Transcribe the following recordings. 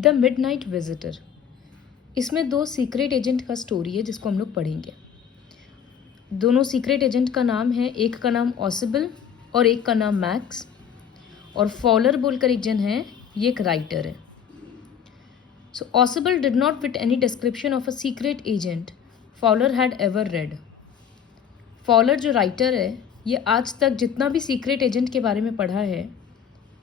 The midnight visitor. इसमें दो secret agent का स्टोरी है जिसको हम लोग पढ़ेंगे। दोनों सीक्रेट एजेंट का नाम है, एक का नाम ऑसिबल और एक का नाम मैक्स। और फॉलर बोलकर एक जन है, ये एक राइटर है। So Ossible did not fit any description of a secret agent Fowler had ever read. Fowler जो राइटर है, ये आज तक जितना भी सीक्रेट एजेंट के बारे में पढ़ा है,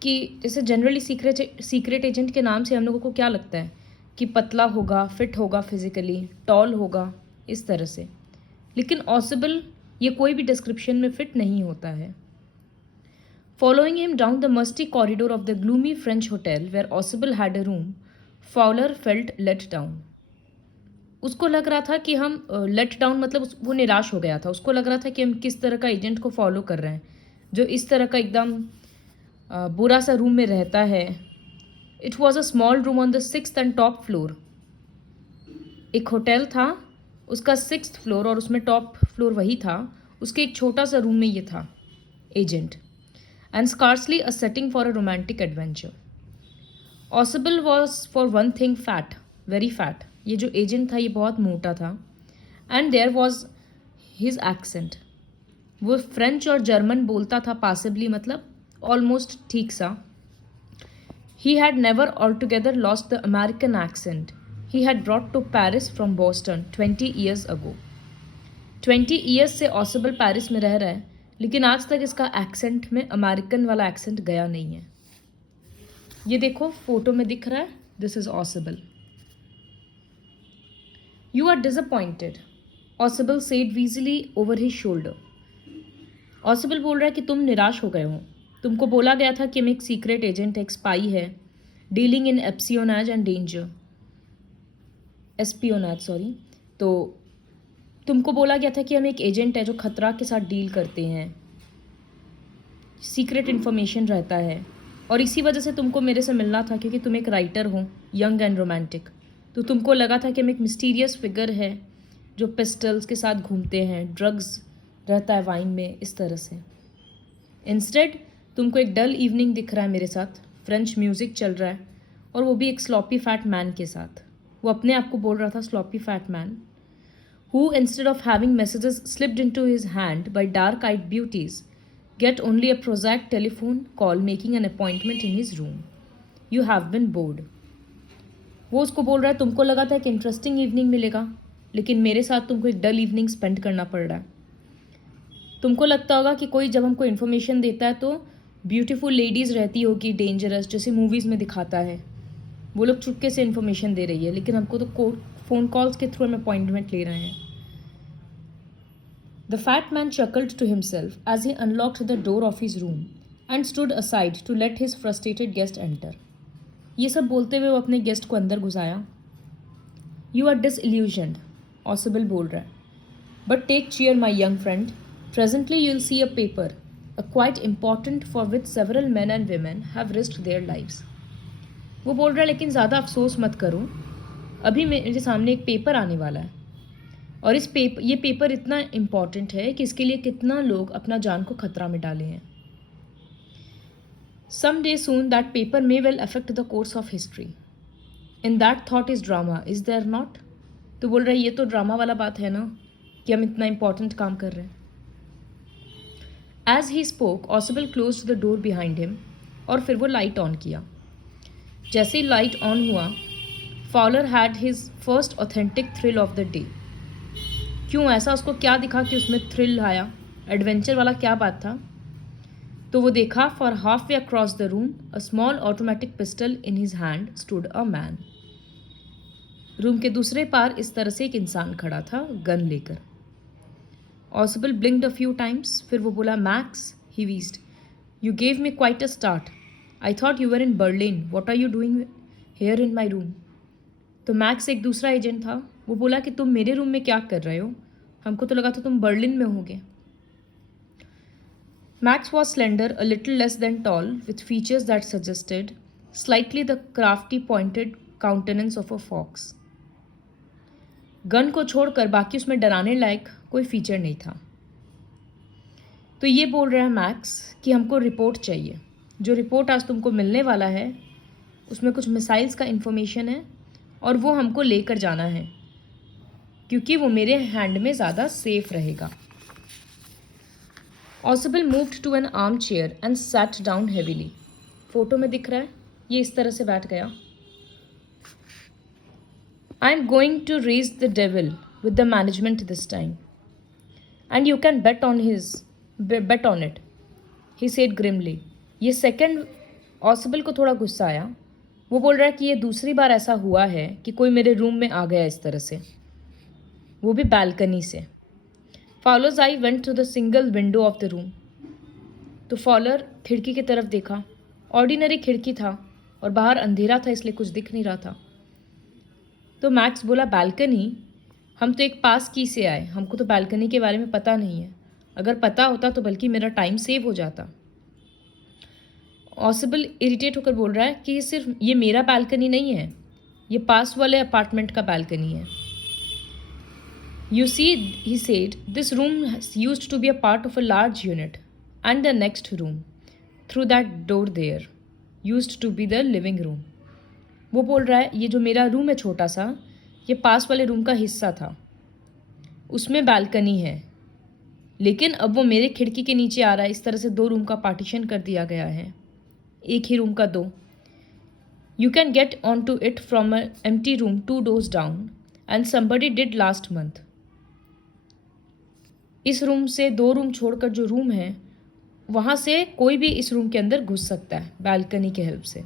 कि जैसे जनरली सीक्रेट एजेंट के नाम से हम लोगों को क्या लगता है कि पतला होगा, फिट होगा, फिजिकली टॉल होगा, इस तरह से। लेकिन ऑसिबल ये कोई भी डिस्क्रिप्शन में फिट नहीं होता है। Following him down the musty corridor of the gloomy French hotel where Ossible had a room, Fowler felt let down. उसको लग रहा था कि हम लेट डाउन मतलब वो निराश हो गया था। उसको लग रहा था कि हम किस तरह का एजेंट को फॉलो कर रहे हैं जो इस तरह का एकदम बुरा सा रूम में रहता है। It was a small room on the 6th and top floor. एक होटल था, उसका 6th फ्लोर और उसमें टॉप फ्लोर वही था। उसके एक छोटा सा रूम में ये था agent, and scarcely a setting for a romantic adventure. Ossible was for one thing fat, very fat. ये जो एजेंट था ये बहुत मोटा था। And there was his accent. वो फ्रेंच और जर्मन बोलता था पासिबली, मतलब ऑलमोस्ट ठीक सा। He had never altogether lost the American accent he had brought to Paris from Boston 20 years ago. 20 years से ऑसिबल पेरिस में रह रहा है, लेकिन आज तक इसका एक्सेंट में अमेरिकन वाला एक्सेंट गया नहीं है। ये देखो फोटो में दिख रहा है, this is Ossible. You are disappointed, Ossible said wheezily over his shoulder. Ossible बोल रहा है कि तुम निराश हो गए हो। तुमको बोला गया था कि हम एक सीक्रेट एजेंट, एक स्पाई है, dealing in espionage and danger, espionage sorry. तो तुमको बोला गया था कि हम एक एजेंट है जो खतरा के साथ डील करते हैं, सीक्रेट इन्फॉर्मेशन रहता है, और इसी वजह से तुमको मेरे से मिलना था क्योंकि तुम एक राइटर हो, यंग एंड रोमांटिक। तो तुमको लगा था कि हम एक मिस्टीरियस फिगर है जो पिस्टल्स के साथ घूमते हैं, ड्रग्स रहता है वाइन में, इस तरह से। इंस्टेड तुमको एक डल इवनिंग दिख रहा है मेरे साथ, फ्रेंच म्यूज़िक चल रहा है, और वो भी एक स्लॉपी फैट मैन के साथ। वो अपने आप को बोल रहा था sloppy fat man, who instead of having messages slipped into his hand by dark eyed beauties gets only a project telephone call making an appointment in his room. You have been bored. वो उसको बोल रहा है तुमको लगा था कि interesting evening मिलेगा, लेकिन मेरे साथ तुमको एक डल इवनिंग स्पेंड करना पड़ रहा है। तुमको लगता होगा कि कोई जब हमको इन्फॉर्मेशन देता है तो ब्यूटीफुल लेडीज़ रहती होगी डेंजरस, जैसे मूवीज़ में दिखाता है, वो लोग चुपके से इन्फॉर्मेशन दे रही है, लेकिन हमको तो फ़ोन कॉल्स के थ्रू हम अपॉइंटमेंट ले रहे हैं। The fat man chuckled to himself as he unlocked the door of his room and stood aside to let his frustrated guest enter. ये सब बोलते हुए वो अपने गेस्ट को अंदर घुसाया। यू आर डिसइल्यूशनड, ऑसिबल बोल रहा है, but take cheer my young friend. Presently you will see a paper, a quite important for which several men and women have risked their lives. वो बोल रहा है लेकिन ज़्यादा अफसोस मत करो, अभी मेरे सामने एक पेपर आने वाला है, और ये पेपर इतना इम्पॉर्टेंट है कि इसके लिए कितना लोग अपना जान को खतरा में डाले हैं। Some day soon that paper may well affect the course of history. In that thought is drama, is there not? तो बोल रहा है ये तो ड्रामा वाला बात है ना कि हम इतना इम्पॉर्टेंट काम कर रहे हैं। As he spoke, Ausable closed the door behind him, और फिर वो लाइट ऑन किया। जैसे ही लाइट ऑन हुआ, Fowler had his first authentic thrill of the day. क्यों ऐसा, उसको क्या दिखा कि उसमें थ्रिल आया, एडवेंचर वाला क्या बात था? तो वो देखा, for half way across the room a small automatic pistol in his hand stood a man. Room के दूसरे पार इस तरह से एक इंसान खड़ा था, गन लेकर। ऑसिबल blinked a few times, फिर वो बोला max, he wheezed, you gave me quite a start. I thought you were in Berlin. What are you doing here in my room? तो मैक्स एक दूसरा एजेंट था, वो बोला कि तुम मेरे रूम में क्या कर रहे हो, हमको तो लगा था तुम बर्लिन में होगे। Max was slender, a little less than tall, with features that suggested slightly the crafty pointed countenance of a fox. Gun को छोड़कर बाकी उसमें डराने लायक कोई फीचर नहीं था। तो ये बोल रहा है मैक्स कि हमको रिपोर्ट चाहिए। जो रिपोर्ट आज तुमको मिलने वाला है उसमें कुछ मिसाइल्स का इन्फॉर्मेशन है और वो हमको लेकर जाना है क्योंकि वो मेरे हैंड में ज़्यादा सेफ रहेगा। Ossible moved to an arm chair and sat down heavily. Photo में दिख रहा है, ये इस तरह से बैठ गया। I am going to raise the devil with the management this time and you can bet on it, he said grimly. ये सेकंड ऑसिबल को थोड़ा गुस्सा आया। वो बोल रहा है कि ये दूसरी बार ऐसा हुआ है कि कोई मेरे रूम में आ गया इस तरह से, वो भी बालकनी से। Follows I went to the single window of the room. तो फॉलर खिड़की की तरफ देखा। ऑर्डिनरी खिड़की था और बाहर अंधेरा था इसलिए कुछ दिख नहीं रहा था। तो मैक्स बोला बालकनी, हम तो एक पास की से आए, हमको तो बालकनी के बारे में पता नहीं है। अगर पता होता तो बल्कि मेरा टाइम सेव हो जाता। ऑसिबल इरिटेट होकर बोल रहा है कि ये मेरा बालकनी नहीं है, ये पास वाले अपार्टमेंट का बालकनी है। You see, he said, this room used to be a part of a large unit, and the next room, through that door there, used to be the living room. वो बोल रहा है ये जो मेरा room है छोटा सा, ये पास वाले रूम का हिस्सा था, उसमें बालकनी है, लेकिन अब वो मेरे खिड़की के नीचे आ रहा है। इस तरह से 2 रूम का पार्टीशन कर दिया गया है, एक ही रूम का 2। You can get onto it from an empty room 2 doors down, and somebody did last month. इस रूम से 2 रूम छोड़कर जो रूम है वहाँ से कोई भी इस रूम के अंदर घुस सकता है बालकनी के हेल्प से।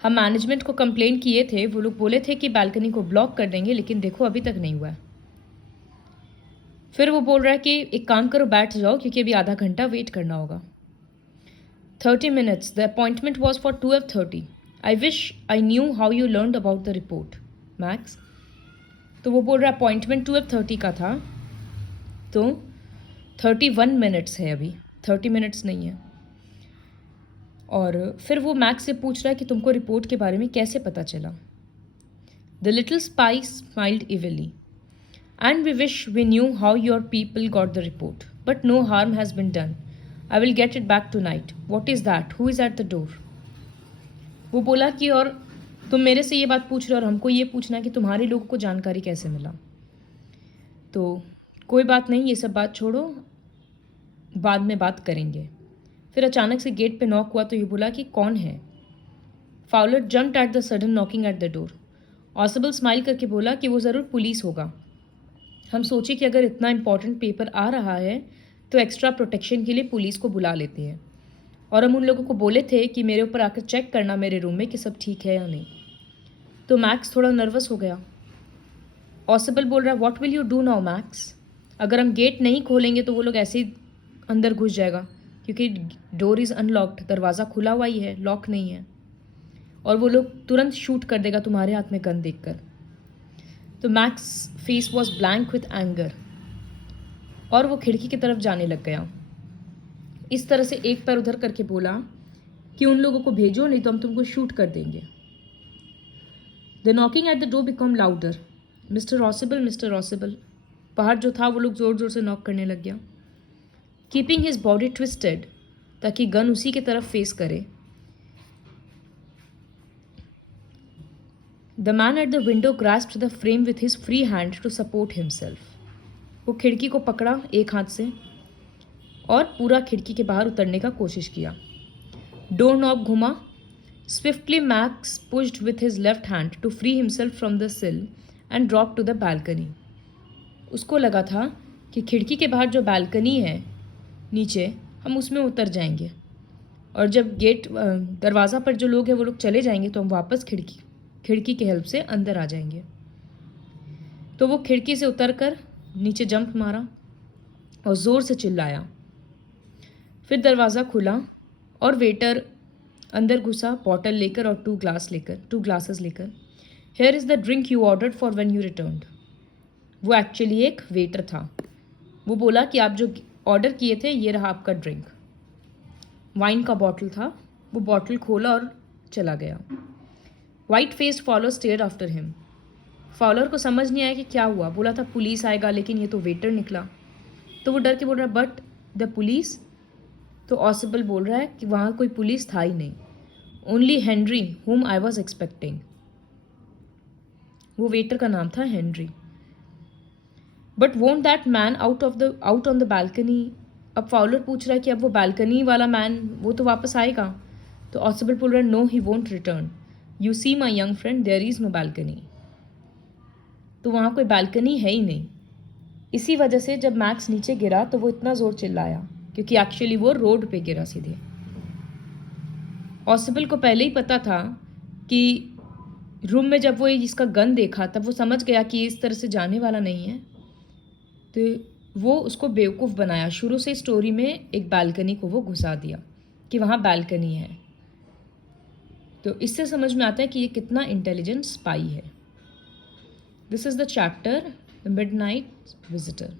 हम मैनेजमेंट को कंप्लेन किए थे, वो लोग बोले थे कि बालकनी को ब्लॉक कर देंगे, लेकिन देखो अभी तक नहीं हुआ है। फिर वो बोल रहा है कि एक काम करो, बैठ जाओ क्योंकि अभी आधा घंटा वेट करना होगा। 30 minutes. The appointment was for 12:30. I wish I knew how you learned about the report, Max. तो वो बोल रहा है अपॉइंटमेंट 12:30 का था, तो 31 मिनट्स है, अभी 30 मिनट्स नहीं है। और फिर वो मैक्स से पूछ रहा है कि तुमको रिपोर्ट के बारे में कैसे पता चला। The little spy smiled evilly and we wish we knew how your people got the report but no harm has been done. I will get it back tonight. What is that? Who is at the door? वो बोला कि और तुम मेरे से ये बात पूछ रहे हो और हमको ये पूछना है कि तुम्हारे लोगों को जानकारी कैसे मिला। तो कोई बात नहीं, ये सब बात छोड़ो, बाद में बात करेंगे। फिर अचानक से गेट पे नॉक हुआ तो ये बोला कि कौन है। Fowler jumped at the sudden knocking at the door. ऑसिबल smile करके बोला कि वो ज़रूर पुलिस होगा। हम सोचे कि अगर इतना इंपॉर्टेंट पेपर आ रहा है तो एक्स्ट्रा प्रोटेक्शन के लिए पुलिस को बुला लेते हैं, और हम उन लोगों को बोले थे कि मेरे ऊपर आकर चेक करना मेरे रूम में कि सब ठीक है या नहीं। तो मैक्स थोड़ा नर्वस हो गया। ऑसिबल बोल रहा है what will you do now max? अगर हम गेट नहीं खोलेंगे तो वो लोग ऐसे ही अंदर घुस जाएगा, क्योंकि डोर इज़ अनलॉक्ड, दरवाज़ा खुला हुआ ही है, लॉक नहीं है, और वो लोग तुरंत शूट कर देगा तुम्हारे हाथ में गन देखकर। तो max face was blank with anger और वो खिड़की की तरफ जाने लग गया। इस तरह से एक पैर उधर करके बोला कि उन लोगों को भेजो, नहीं तो हम तुमको शूट कर देंगे। The knocking at the door become louder. Mister ऑसिबल। बाहर जो था वो लोग ज़ोर ज़ोर से नॉक करने लग गया, कीपिंग हिज बॉडी ट्विस्टेड ताकि गन उसी की तरफ फेस करे। The man at the window grasped the frame with his free hand to support himself. वो खिड़की को पकड़ा एक हाथ से और पूरा खिड़की के बाहर उतरने का कोशिश किया। डोर नॉब घुमा। Swiftly Max pushed with his left hand to free himself from the sill and drop to the balcony. उसको लगा था कि खिड़की के बाहर जो बालकनी है नीचे, हम उसमें उतर जाएंगे, और जब गेट दरवाज़ा पर जो लोग हैं वो लोग चले जाएंगे तो हम वापस खिड़की के हेल्प से अंदर आ जाएंगे। तो वो खिड़की से उतरकर नीचे जंप मारा और ज़ोर से चिल्लाया। फिर दरवाज़ा खुला और वेटर अंदर घुसा बॉटल लेकर और 2 ग्लासेस लेकर। Here is the drink you ordered for when you returned. वो एक्चुअली एक वेटर था। वो बोला कि आप जो ऑर्डर किए थे ये रहा आपका ड्रिंक। वाइन का बॉटल था। वो बॉटल खोला और चला गया। White faced follower stared after him. Follower को समझ नहीं आया कि क्या हुआ। बोला था पुलिस आएगा, लेकिन ये तो वेटर निकला। तो वो डर के बोल रहा है बट द पुलिस। तो ऑसिबल बोल रहा है कि वहाँ कोई पुलिस था ही नहीं, only Henry whom I was expecting. वो वेटर का नाम था Henry. But won't that man out on the balcony. अब फाउलर पूछ रहा है कि अब वो बालकनी वाला मैन वो तो वापस आएगा। तो ऑसिबल बोल रहा है no he won't return. You see my young friend there is no balcony. तो वहाँ कोई बालकनी है ही नहीं। इसी वजह से जब मैक्स नीचे गिरा तो वो इतना ज़ोर चिल्लाया, क्योंकि एक्चुअली वो रोड पे गिरा सीधे। ऑसिबल को पहले ही पता था कि रूम में जब वो इसका गन देखा तब वो समझ गया कि इस तरह से जाने वाला नहीं है। तो वो उसको बेवकूफ़ बनाया। शुरू से स्टोरी में एक बालकनी को वो घुसा दिया कि वहाँ बालकनी है। तो इससे समझ में आता है कि ये कितना इंटेलिजेंट स्पाई है। This is the chapter the midnight visitor.